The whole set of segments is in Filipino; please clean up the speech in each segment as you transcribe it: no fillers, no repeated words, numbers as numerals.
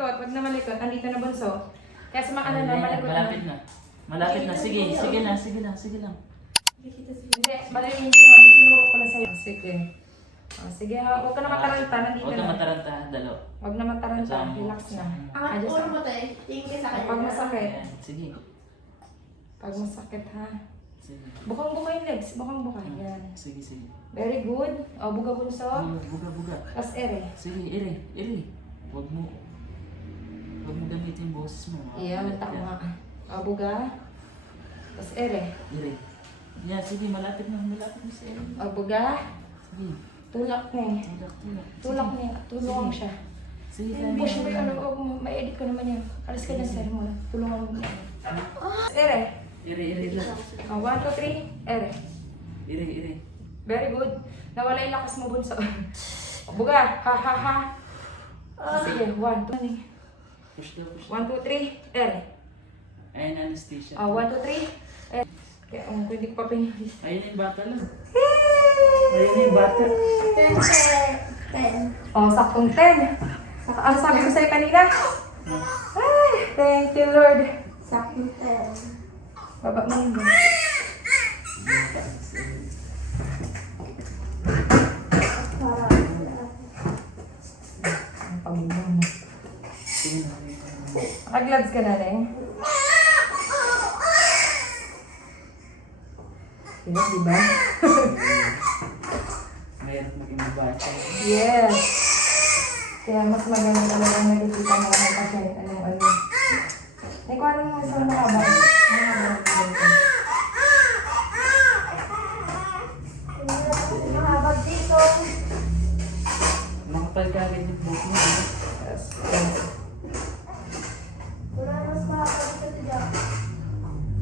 malikot. Huwag na malikot. Andito na bunso. Kaya sa mga ano na, malikot na. Malapit na. Malapit na. Sige, sige lang, sige lang, sige lang. Hindi, bali yung tinuro ko na sa'yo. Sige. Sige ha, huwag ka na mataranta. Nandito Huwag na. ka mataranta, dalo. Huwag na mataranta. Relax na. Ang ulo mo tayo, tingin ka sa akin. Pag masakit. Ayan, sige. Pag masakit ha. Sige. Bukang-buka yung legs. Bukang-buka. Yan. Sige, sige. Very good. O, buga bunso. Buga, buga. Tapos ere. Sige, iri. Huwag mo gamitin yung boses mo. Iyan, tama. O, buga. Tapos ere. Iri. Yan, sige, malapit na sa iri. O, buga. Sige. Tulak na eh. Tulak niya. Tulungan siya. Sige, Push mo yung ano. May-edit ko naman yan. Alas ka na sir mo. Tulungan mo. Ere. Iri lang. O, 1, 2, 3. Ere. Iri. Very good. Nawala yung lakas mo bunso. O, buga. Ha. Sige, 1, 2, 3. Push daw, push. 1, 2, 3. Ere. Ayun, anesthesia. 1, 2, 3. Ere. Kaya, hindi ko pa pinili. Ayun yung bata lang. Ayun yung bata. 10. Oh, saktong 10. Ano sabi ko sa'yo kanina? Ay, thank you, Lord. Sakit 10. Baba mo yun. Ang pamilya mo. Sige na. Naka-gloves ka na, Neng? Diba? Mayroon maging bata. Yes. Kaya mas maganda talaga nakikita mo ang pasyente. Ano. Neng, kung ano yung isang mahaba? Mahabag dito. Makapal ka agad yung buhok mo. Yes. Wala mas mahabag dito dito.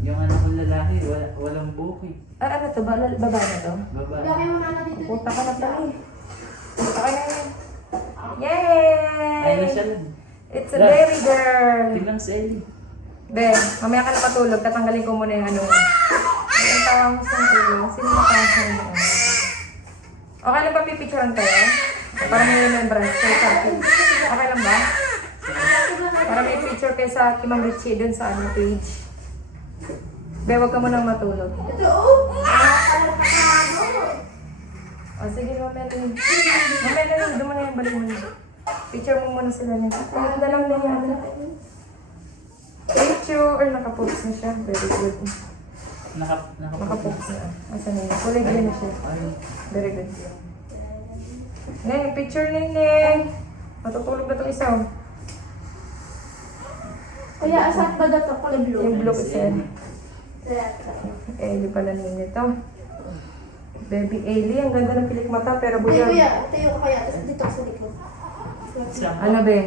Yung anak kong lalaki, walang buhok eh. Ano to? Baba na to? Babae. Lagay mo na dito. Puta ka na pala eh. Puta ka na yun. Yay! Ay, na siya lang. It's a baby girl! Tingnan si Ellie. Ben, mamaya ka na matulog. Tatanggalin ko muna yung ano mo. Ay, ang tawang sa ulo. Sino makasa mo? Okay lang ba pipicturean tayo? Para may remembrance kayo sa akin. Okay lang ba? Para may picture kayo sa akin, Ma'am Richie, dun sa ano page. Be, huwag ka munang matulog. Ito, oh! O, sige, mamaya din. Mamaya na rin, doon mo na yung balik mo na. Picture mo muna sila niya. Ayun na lang na yan. Picture, or nakapost na siya. Very good. Nakapost na. Asa na yun? Kulay green na siya. Very good. Neng, picture na yun, Neng. Matutulog na itong isa. Oh. Kaya asan ba daw ito? Kulay blue? Yung blue kasi. Kaya Ellie pala nila ito. Baby Ellie, ang ganda ng pilik mata pero Ay, buyag. kuya, tayo ko kaya. Tapos dito sa likod. Ano be?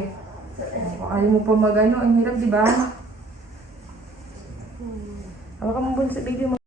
Ayaw mo pa magano, ang hirap, di ba? Hawakan mo bunso, baby mo.